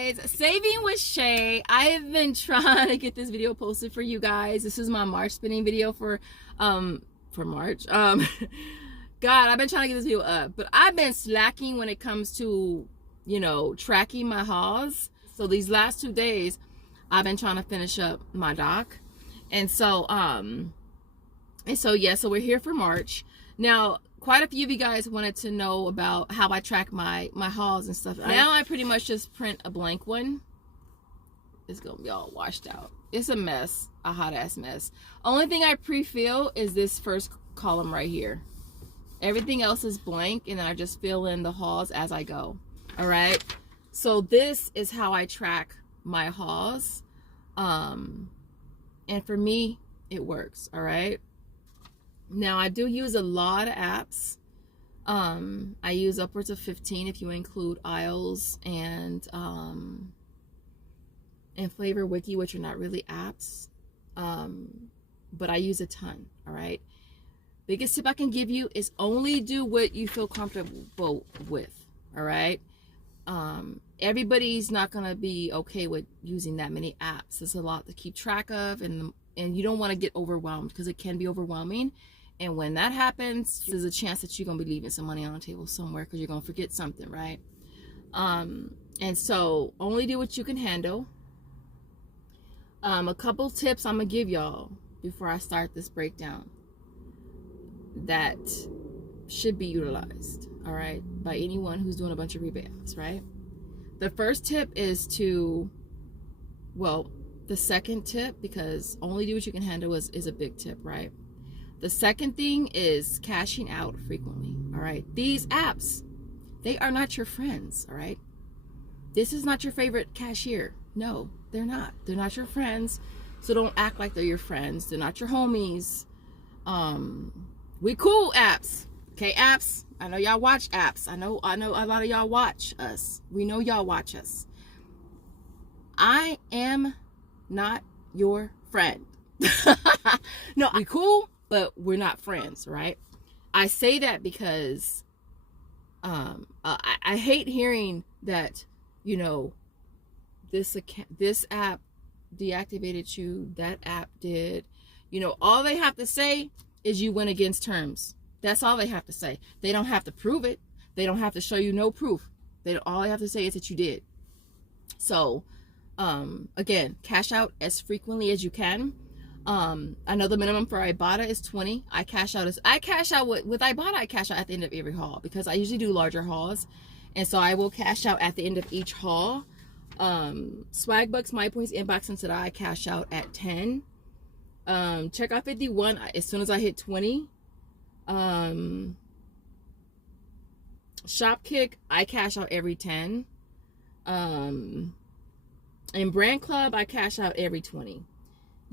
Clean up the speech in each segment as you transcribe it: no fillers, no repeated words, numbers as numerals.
guys, Saving with Shay. I have been trying to get this video posted for you guys. This is my March spinning video for March. God, I've been trying to get this video up, but I've been slacking when it comes to, you know, tracking my hauls. So these last 2 days, I've been trying to finish up my doc. And so yeah, so we're here for March. Now, quite a few of you guys wanted to know about how I track my hauls and stuff. Now I pretty much just print a blank one. It's gonna be all washed out. It's a mess, a hot ass mess. Only thing I pre-fill is this first column right here. Everything else is blank, and then I just fill in the hauls as I go. All right. So this is how I track my hauls, and for me, it works. All right. Now I do use a lot of apps. I use upwards of 15 if you include Aisles and Flavor Wiki, which are not really apps, but I use a ton. All right. Biggest tip I can give you is only do what you feel comfortable with. All right. Everybody's not gonna be okay with using that many apps. There's a lot to keep track of, and you don't want to get overwhelmed because it can be overwhelming. And when that happens, there's a chance that you're going to be leaving some money on the table somewhere because you're going to forget something, right? And so only do what you can handle. A couple tips I'm going to give y'all before I start this breakdown that should be utilized, all right, by anyone who's doing a bunch of rebates, right? The first tip is the second tip, because only do what you can handle is a big tip, right? The second thing is cashing out frequently, all right? These apps, they are not your friends, all right? This is not your favorite cashier. No, they're not. They're not your friends, so don't act like they're your friends. They're not your homies. We cool, apps. Okay, apps? I know y'all watch apps. I know a lot of y'all watch us. We know y'all watch us. I am not your friend. No, we cool, but we're not friends, right? I say that because I hate hearing that, you know, this app deactivated you, that app did. You know, all they have to say is you went against terms. That's all they have to say. They don't have to prove it. They don't have to show you no proof. All they have to say is that you did. So, again, cash out as frequently as you can. I know the minimum for Ibotta is 20. I cash out with Ibotta. I cash out at the end of every haul because I usually do larger hauls, and so I will cash out at the end of each haul. Swagbucks, My Points, Inbox, and Today, I cash out at 10. Checkout 51 as soon as I hit 20. Shopkick, I cash out every 10. In Brand Club, I cash out every 20.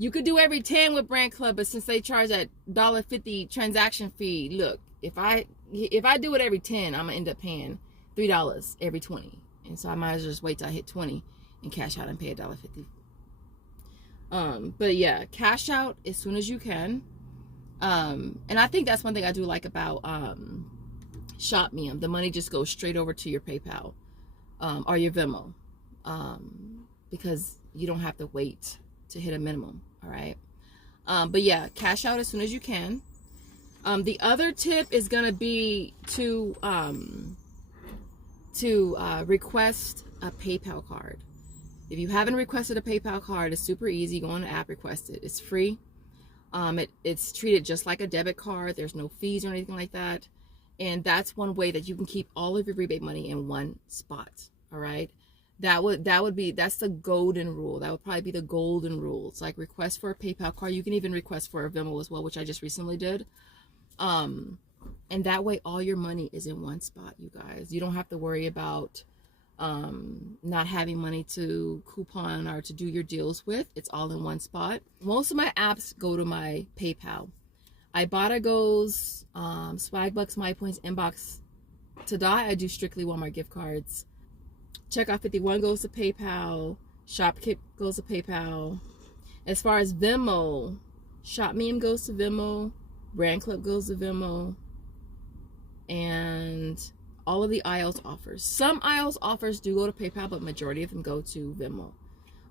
You could do every 10 with Brand Club, but since they charge that $1.50 transaction fee, look, if I do it every 10, I'm gonna end up paying $3 every 20, and so I might as well just wait till I hit 20 and cash out and pay $1.50. But yeah, cash out as soon as you can. And I think that's one thing I do like about ShopMe. The money just goes straight over to your PayPal or your Venmo, because you don't have to wait to hit a minimum. All right. But yeah, cash out as soon as you can. The other tip is gonna be to request a PayPal card. If you haven't requested a PayPal card, it's super easy. Go on the app, request it. It's free. It's treated just like a debit card. There's no fees or anything like that. And that's one way that you can keep all of your rebate money in one spot. All right. That's the golden rule. That would probably be the golden rule. It's like request for a PayPal card. You can even request for a Venmo as well, which I just recently did. And that way all your money is in one spot, you guys. You don't have to worry about not having money to coupon or to do your deals with. It's all in one spot. Most of my apps go to my PayPal. Ibotta goes, Swagbucks, My Points, Inbox. Today, I do strictly Walmart gift cards. Checkout 51 goes to PayPal. Shopkick goes to PayPal. As far as Venmo, ShopMe goes to Venmo. Brand Club goes to Venmo. And all of the IELTS offers. Some IELTS offers do go to PayPal, but majority of them go to Venmo.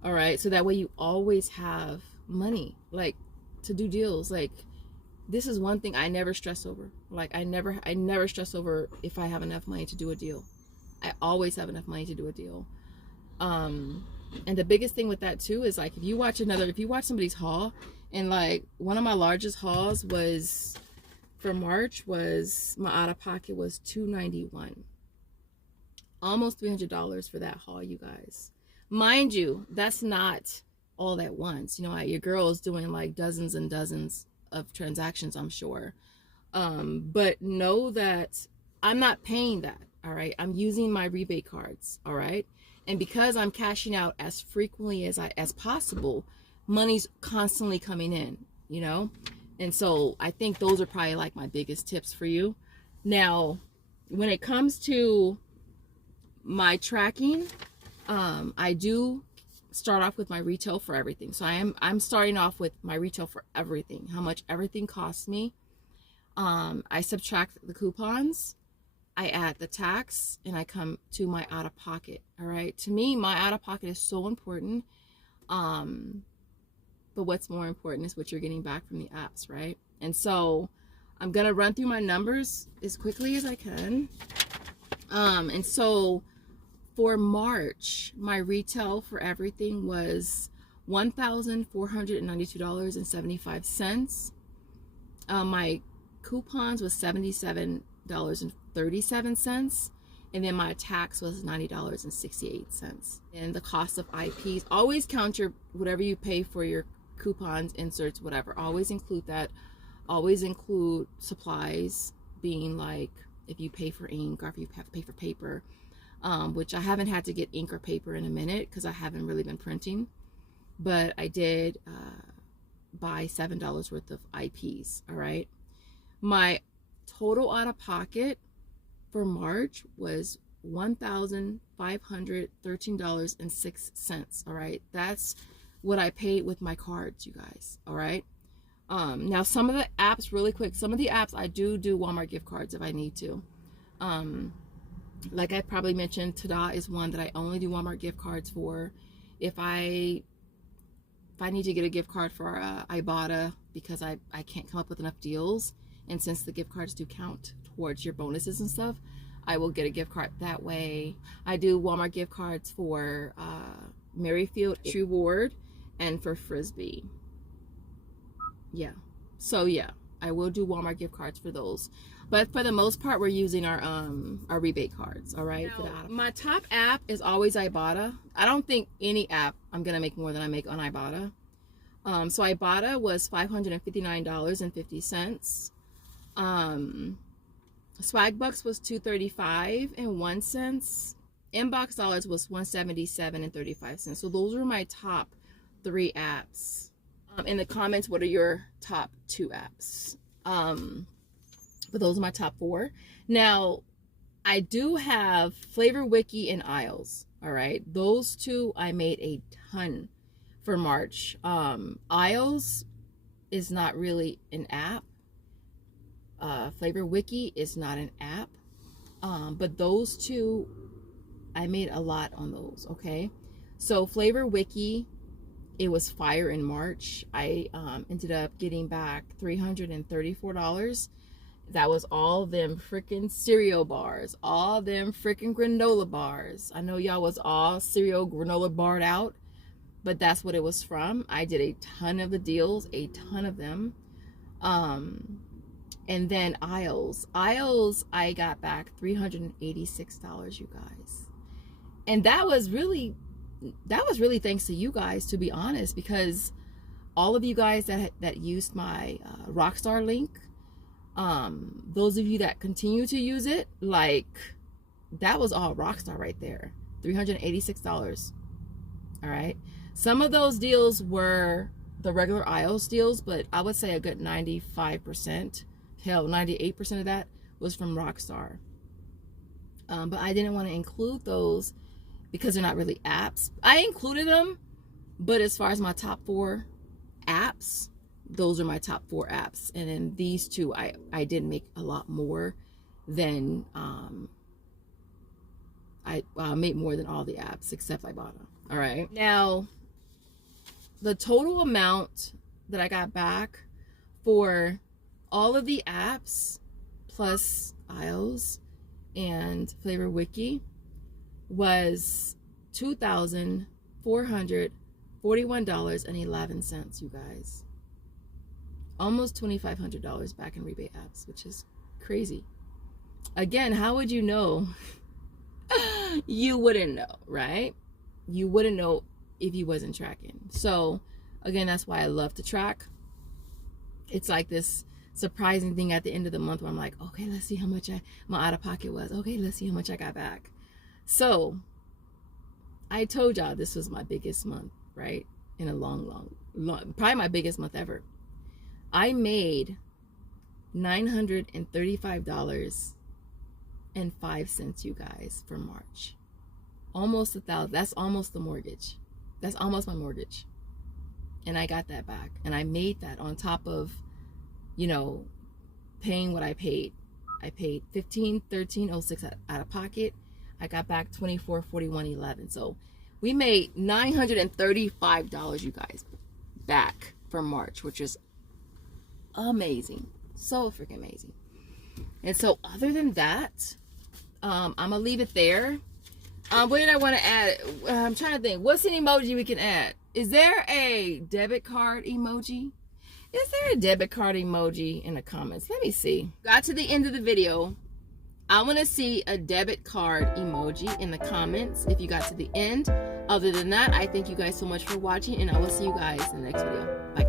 All right, so that way you always have money, like, to do deals. Like, this is one thing I never stress over. Like, I never stress over if I have enough money to do a deal. I always have enough money to do a deal. And the biggest thing with that too is, like, if you watch somebody's haul, and like one of my largest hauls was for March, was my out of pocket was $291, almost $300 for that haul, you guys. Mind you, that's not all at once. You know, your girl is doing like dozens and dozens of transactions, I'm sure. But know that I'm not paying that. All right, I'm using my rebate cards. All right, and because I'm cashing out as frequently as possible, money's constantly coming in, you know. And so I think those are probably like my biggest tips for you. Now, when it comes to my tracking, I do start off with my retail for everything. So I'm starting off with my retail for everything, how much everything costs me. I subtract the coupons, I add the tax, and I come to my out of pocket. All right, to me, my out of pocket is so important. But what's more important is what you're getting back from the apps, right? And so I'm gonna run through my numbers as quickly as I can. And so for March, my retail for everything was $1,492.75. My coupons was $77.37, and then my tax was $90.68. And the cost of IPs, always count your whatever you pay for your coupons, inserts, whatever, always include that. Always include supplies, being like if you pay for ink or if you have to pay for paper, which I haven't had to get ink or paper in a minute because I haven't really been printing, but I did buy $7 worth of IPs. All right, my total out of pocket for March was $1,513.06. All right, that's what I paid with my cards, you guys. All right, now some of the apps, really quick, some of the apps I do Walmart gift cards if I need to. Like I probably mentioned, Tada is one that I only do Walmart gift cards for. If I need to get a gift card for Ibotta because I can't come up with enough deals, and since the gift cards do count towards your bonuses and stuff, I will get a gift card that way. I do Walmart gift cards for Merryfield, Reward, and for Frisbee. Yeah, so yeah, I will do Walmart gift cards for those, but for the most part we're using our rebate cards. All right, now, my top app is always Ibotta. I don't think any app I'm gonna make more than I make on Ibotta. So Ibotta was $559.50. Swagbucks was $235.01. Inbox dollars was $177.35. So those were my top 3 apps. In the comments, what are your top 2 apps? But those are my top 4. Now, I do have Flavor Wiki and Isles. All right, those 2 I made a ton for March. Isles is not really an app. Flavor Wiki is not an app. But those 2 I made a lot on those. Okay, so Flavor Wiki, it was fire in March. I ended up getting back $334. That was all them freaking cereal bars, all them freaking granola bars. I know y'all was all cereal granola barred out, but that's what it was from. I did a ton of the deals, a ton of them. And then Isles, I got back $386, you guys. And that was really thanks to you guys, to be honest, because all of you guys that used my Rockstar link, those of you that continue to use it, like, that was all Rockstar right there. $386. All right, some of those deals were the regular Isles deals, but I would say a good 95%, hell 98% of that was from Rockstar. But I didn't want to include those because they're not really apps. I included them, but as far as my top 4 apps, those are my top 4 apps. And then these 2, I did make a lot more than I made more than all the apps except Ibotta. All right. Now, the total amount that I got back for all of the apps plus Isles and Flavor Wiki was $2,441.11, you guys. Almost $2,500 back in rebate apps, which is crazy. Again, how would you know? You wouldn't know, right? You wouldn't know if you wasn't tracking. So again, that's why I love to track. It's like this surprising thing at the end of the month where I'm like, okay, let's see how much my out of pocket was. Okay, let's see how much I got back. So I told y'all this was my biggest month, right? In a long, probably my biggest month ever. I made $935.05, you guys, for March. Almost $1,000. That's almost the mortgage. That's almost my mortgage. And I got that back. And I made that on top of, you know, paying what I paid. I paid $15,1306 out of pocket. I got back $2441.11. So we made $935, you guys, back for March, which is amazing. So freaking amazing. And so other than that, I'm gonna leave it there. What did I want to add? I'm trying to think. What's an emoji we can add? Is there a debit card emoji? Is there a debit card emoji in the comments? Let me see. Got to the end of the video. I want to see a debit card emoji in the comments if you got to the end. Other than that, I thank you guys so much for watching, and I will see you guys in the next video. Bye.